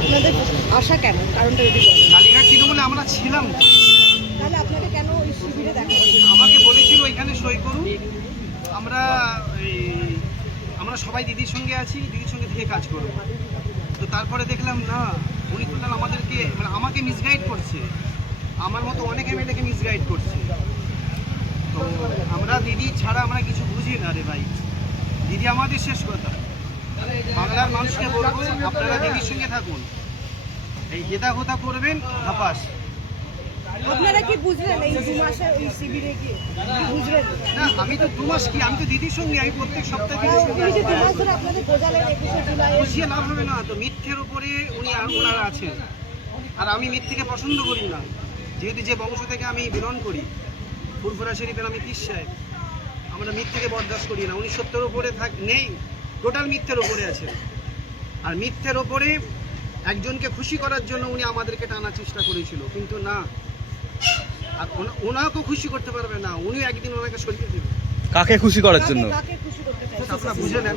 আপনাদের আশা কেন? কারণটা যদি বলেন। কালীঘাট তৃণমূলে আমরা ছিলাম তো। তাহলে আপনাকে কেন ওই শিবিরে দেখা হলো? আমাকে বলেছিল এখানে সই করুন, আমরা সবাই দিদির সঙ্গে আছি, দিদির সঙ্গে থেকে কাজ করব। তো তারপরে দেখলাম না, উনি টোটাল আমাদেরকে আমাকে মিসগাইড করছে, আমার মতো অনেক এমএলএকে মিসগাইড করছে। তো আমরা দিদি ছাড়া আমরা কিছু বুঝি না রে ভাই। দিদি আমাদের শেষ কথা। বাংলার মানুষকে বলবো, আপনারা দিদির সঙ্গে থাকুন, এই হেদা হোদা করবেন ধাপাস। আপনারা কি বুঝলেন এই 2 মাসে ওই শিবিরে গিয়ে বুঝলেন না, আমি তো 2 মাস কি, আমি তো দিদির সঙ্গে, আমি প্রত্যেক সপ্তাহে উনি যে 2 মাস ধরে আপনাদের বোঝালেন 21শে জুলাই বুঝিয়ে লাভ হবে না তো। মিথ্যের উপরে ওনারা আছেন, আর আমি মিথ্যেকে পছন্দ করি না। যেহেতু যে বংশ থেকে আমি বিলন করি, ফুরফুরা শরীফের আমি পীর সাহেব, আমরা মিথ্যেকে বরদাস্ত করি না। উনি সত্যের উপরে নেই, টোটাল মিথ্যের উপরে আছেন। আর মিথ্যের ওপরে একজনকে খুশি করার জন্য উনি আমাদেরকে টানার চেষ্টা করেছিল, কিন্তু না, আর ওনাকেও খুশি করতে পারবে না। উনি একদিন ওনাকে সরিয়ে দেবে। কাকে খুশি করার জন্য? কাকে খুশি করতে চাই? আপনারা বুঝে নেন।